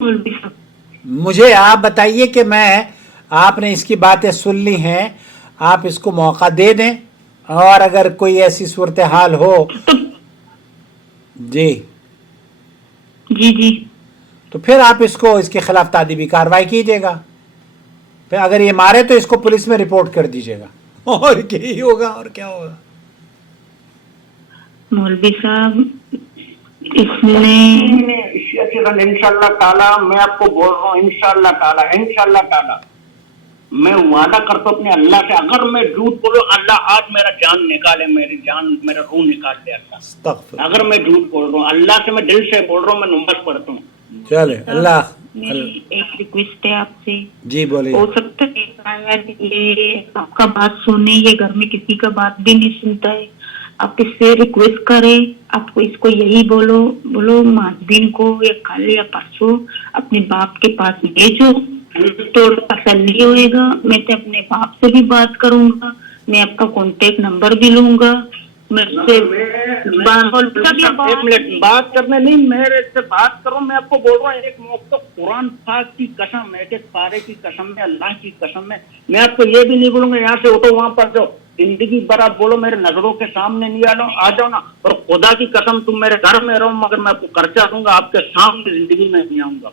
मौलवी साहब। मुझे आप बताइए कि आपने इसकी बातें सुन ली हैं, आप इसको मौका दे दें, और अगर कोई ऐसी सूरत हाल हो तो जी, जी जी। तो फिर आप इसको इसके खिलाफ तादीबी कार्रवाई कीजिएगा। फिर अगर ये मारे तो इसको पुलिस में रिपोर्ट कर दीजिएगा। और यही होगा, और क्या होगा। मौलवी साहब इसने इंशाल्लाह ताला मैं आपको बोल रहा हूँ, इंशाल्लाह ताला मैं वादा करता हूँ अपने अल्लाह से, अगर मैं झूठ बोलूं अल्लाह आज मेरा जान निकाले, मेरा रूह निकाल दे अल्लाह। अस्तगफिर। अगर मैं झूठ बोल रहा हूँ अल्लाह से, मैं दिल से बोल रहा हूँ, मैं नमाज पढ़ता हूँ। चले अल्लाह। मेरी एक रिक्वेस्ट है आपसे। जी बोलिए। हो सकता है शायद ये आपका बात सुने, ये घर में किसी का बात भी नहीं सुनता है। आप इससे रिक्वेस्ट करें, आपको इसको यही बोलो माजबीन को या कल या परसों अपने बाप के पास भेजो, तो तसल्ली होएगा। मैं तो अपने बाप से भी बात करूंगा, मैं आपका कांटेक्ट नंबर भी लूंगा। एक मिनट बात करने नहीं, मेरे से बात करो, मैं आपको बोल रहा हूँ एक मौका कुरान पाक की कसम, एक एक पारे की कसम में, अल्लाह की कसम में, मैं आपको ये भी नहीं बोलूंगा यहाँ से उठो वहां पर जाओ, जिंदगी भर आप बोलो मेरे नजरों के सामने नहीं आ जाओ ना, और खुदा की कसम तुम मेरे घर में रहो, मगर मैं आपको खर्चा दूंगा, आपके सामने जिंदगी में नहीं आऊंगा।